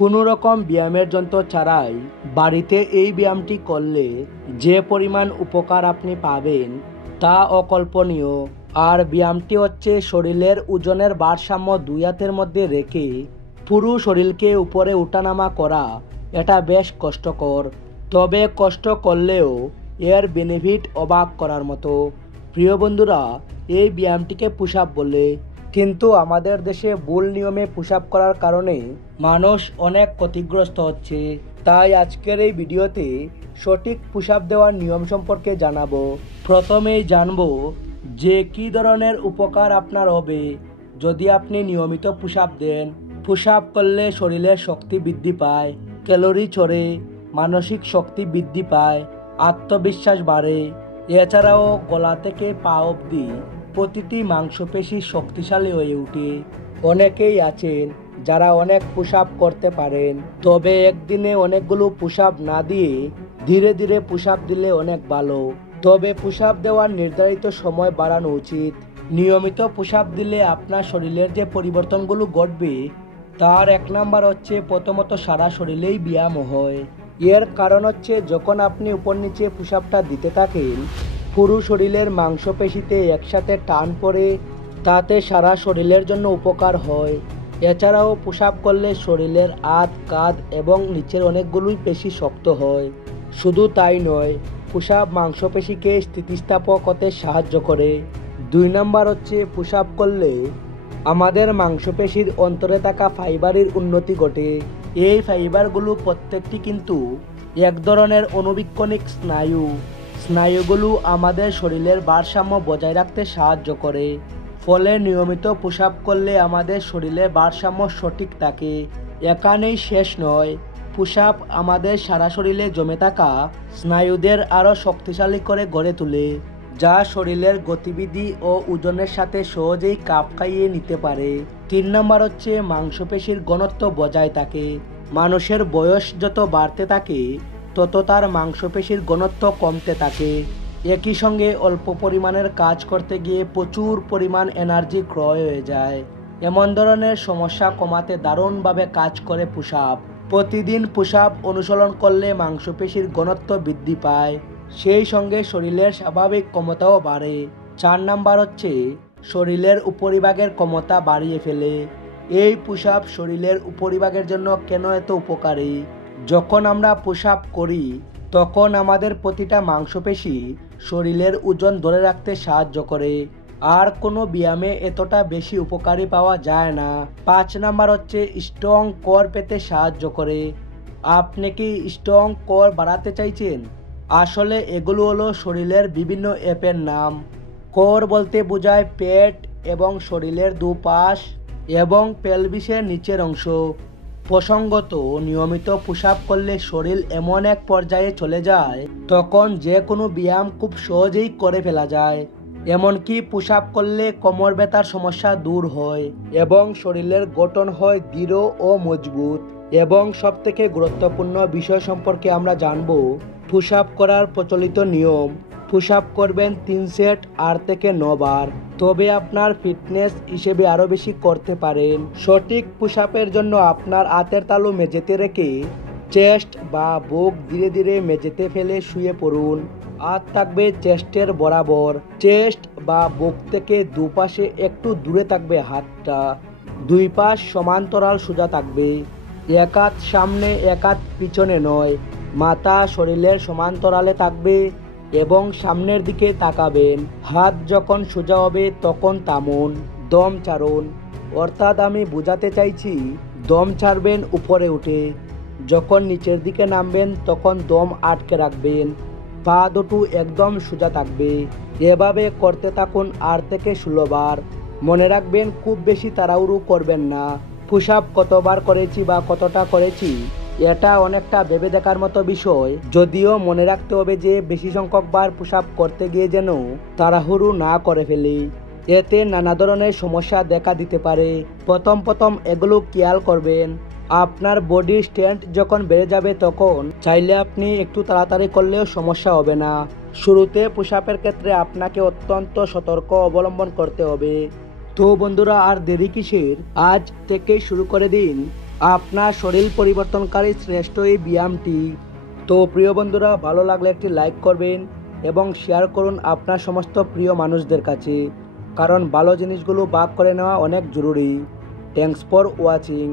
কোনো রকম ব্যায়ামের যন্ত্র ছাড়াই বাড়িতে এই ব্যায়ামটি করলে যে পরিমাণ উপকার আপনি পাবেন তা অকল্পনীয়। আর ব্যায়ামটি হচ্ছে শরীরের ওজনের ভারসাম্য দুই হাতের মধ্যে রেখে পুরো শরীরকে উপরে ওঠানামা করা। এটা বেশ কষ্টকর, তবে কষ্ট করলেও এর বেনিফিট অবাক করার মতো। প্রিয় বন্ধুরা, এই ব্যায়ামটিকে পুশ আপ বলে, কিন্তু আমাদের দেশে ভুল নিয়মে পুশ আপ করার কারণে মানুষ অনেক ক্ষতিগ্রস্ত হচ্ছে। তাই আজকের এই ভিডিওতে সঠিক পুশ আপ দেওয়ার নিয়ম সম্পর্কে জানাবো। প্রথমেই জানবো যে কী ধরনের উপকার আপনার হবে যদি আপনি নিয়মিত পুশ আপ দেন। পুশ আপ করলে শরীরের শক্তি বৃদ্ধি পায়, ক্যালোরি চড়ে, মানসিক শক্তি বৃদ্ধি পায়, আত্মবিশ্বাস বাড়ে। এছাড়াও গলা থেকে পা অবধি প্রতিটি মাংসপেশি শক্তিশালী হয়ে ওঠে। অনেকেই আছেন যারা অনেক পুশ আপ করতে পারেন, তবে একদিনে অনেকগুলো পুশ আপ না দিয়ে ধীরে ধীরে পুশ আপ দিলে অনেক ভালো। তবে পুশ আপ দেওয়ার নির্ধারিত সময় বাড়ানো উচিত। নিয়মিত পুশ আপ দিলে আপনার শরীরের যে পরিবর্তনগুলো ঘটবে তার এক নাম্বার হচ্ছে প্রথমত সারা শরীরেই ব্যায়াম হয়। এর কারণ হচ্ছে যখন আপনি উপর নিচে পুশ আপটা দিতে থাকেন পুরো শরীরের মাংসপেশিতে একসাথে টান পড়ে, তাতে সারা শরীরের জন্য উপকার হয়। এছাড়াও পুশ আপ করলে শরীরের হাত, কাঁধ এবং নিচের অনেকগুলোই পেশি শক্ত হয়। শুধু তাই নয়, পুশ আপ মাংসপেশিকে স্থিতিস্থাপক হতে সাহায্য করে। দুই নাম্বার হচ্ছে পুশ আপ করলে আমাদের মাংসপেশির অন্তরে থাকা ফাইবারের উন্নতি ঘটে। এই ফাইবারগুলো প্রত্যেকটি কিন্তু এক ধরনের অনুবীক্ষণিক স্নায়ু। স্নায়ুগুলো আমাদের শরীরের ভারসাম্য বজায় রাখতে সাহায্য করে। ফলে নিয়মিত পুশ আপ করলে আমাদের শরীরের ভারসাম্য সঠিক থাকে। এখানেই শেষ নয়, পুশ আপ আমাদের সারা শরীরে জমে থাকা স্নায়ুদের আরও শক্তিশালী করে গড়ে তোলে, যা শরীরের গতিবিধি ও ওজনের সাথে সহজেই খাপ খাইয়ে নিতে পারে। তিন নম্বর হচ্ছে মাংসপেশির ঘনত্ব বজায় থাকে। মানুষের বয়স যত বাড়তে থাকে তত তার মাংসপেশির ঘনত্ব কমতে থাকে। একই সঙ্গে অল্প পরিমাণের কাজ করতে গিয়ে প্রচুর পরিমাণ এনার্জি ক্রয় হয়ে যায়। এমন ধরনের সমস্যা কমাতে দারুণভাবে কাজ করে পুশ আপ। প্রতিদিন পুশ আপ অনুসরণ করলে মাংসপেশির ঘনত্ব বৃদ্ধি পায়, সেই সঙ্গে শরীরের স্বাভাবিক ক্ষমতাও বাড়ে। 4 নাম্বার হচ্ছে শরীরের উপরিভাগের ক্ষমতা বাড়িয়ে ফেলে। এই পুশ আপ শরীরের উপরিভাগের জন্য কেন এত উপকারী? যখন আমরা পুশ আপ করি তখন আমাদের প্রতিটা মাংসপেশি শরীরের ওজন ধরে রাখতে সাহায্য করে। আর কোনো ব্যায়ামে এতটা বেশি উপকারী পাওয়া যায় না। 5 নাম্বার হচ্ছে স্ট্রং কোর পেতে সাহায্য করে। আপনি কি স্ট্রং কোর বাড়াতে চাইছেন? আসলে এগুলো হলো শরীরের বিভিন্ন অ্যাপের নাম। কোর বলতে বোঝায় পেট এবং শরীরের দুপাশ এবং পেলভিসের নিচের অংশ। প্রসঙ্গত, নিয়মিত পুশ আপ করলে শরীর এমন এক পর্যায়ে চলে যায় তখন যে কোনো ব্যায়াম খুব সহজেই করে ফেলা যায়। এমনকি পুশ আপ করলে কোমর ব্যথার সমস্যা দূর হয় এবং শরীরের গঠন হয় দৃঢ় ও মজবুত। এবং সবথেকে গুরুত্বপূর্ণ বিষয় সম্পর্কে আমরা জানব পুশ আপ করার প্রচলিত নিয়ম। পুশ আপ করবেন 3 সেট 8 থেকে 9 বার, তবে আপনার ফিটনেস হিসেবে আরও বেশি করতে পারেন। সঠিক পুশ আপের জন্য আপনার হাতের তালু মেঝেতে রেখে চেস্ট বা বুক ধীরে ধীরে মেঝেতে ফেলে শুয়ে পড়ুন। হাত থাকবে চেস্টের বরাবর। চেস্ট বা বুক থেকে দুপাশে একটু দূরে থাকবে হাতটা। দুই পাশ সমান্তরাল সোজা থাকবে। এক হাত সামনে এক হাত পিছনে নয়। মাথা শরীরের সমান্তরালে থাকবে এবং সামনের দিকে তাকাবেন। হাত যখন সোজা হবে তখন থামুন, দম ছাড়ুন। অর্থাৎ আমি বোঝাতে চাইছি, দম ছাড়বেন উপরে উঠে। যখন নিচের দিকে নামবেন তখন দম আটকে রাখবেন। পা দুটো একদম সোজা থাকবে। এভাবে করতে থাকুন 8 থেকে 16 বার। মনে রাখবেন, খুব বেশি তাড়াহুড়ো করবেন না। পুশ আপ কতবার করেছি বা কতটা করেছি এটা অনেকটা ভেবে দেখার মতো বিষয়, যদিও মনে রাখতে হবে যে বেশি সংখ্যক বার পুশ আপ করতে গিয়ে যেন তাড়াহুড়ো না করে ফেলি। এতে নানা ধরনের সমস্যা দেখা দিতে পারে। প্রথম এগুলো খেয়াল করবেন। আপনার বডি স্ট্রেংথ যখন বেড়ে যাবে তখন চাইলে আপনি একটু তাড়াতাড়ি করলেও সমস্যা হবে না। শুরুতে পুশ আপের ক্ষেত্রে আপনাকে অত্যন্ত সতর্ক অবলম্বন করতে হবে। তো বন্ধুরা, আর দেরি কিসের? আজ থেকেই শুরু করে দিন। আপনার শরীর পরিবর্তনকারী শ্রেষ্ঠ এই ব্যায়ামটি। তো প্রিয় বন্ধুরা, ভালো লাগলে একটি লাইক করবেন এবং শেয়ার করুন আপনার সমস্ত প্রিয় মানুষদের কাছে, কারণ ভালো জিনিসগুলো ভাগ করে নেওয়া অনেক জরুরি। Thanks for watching.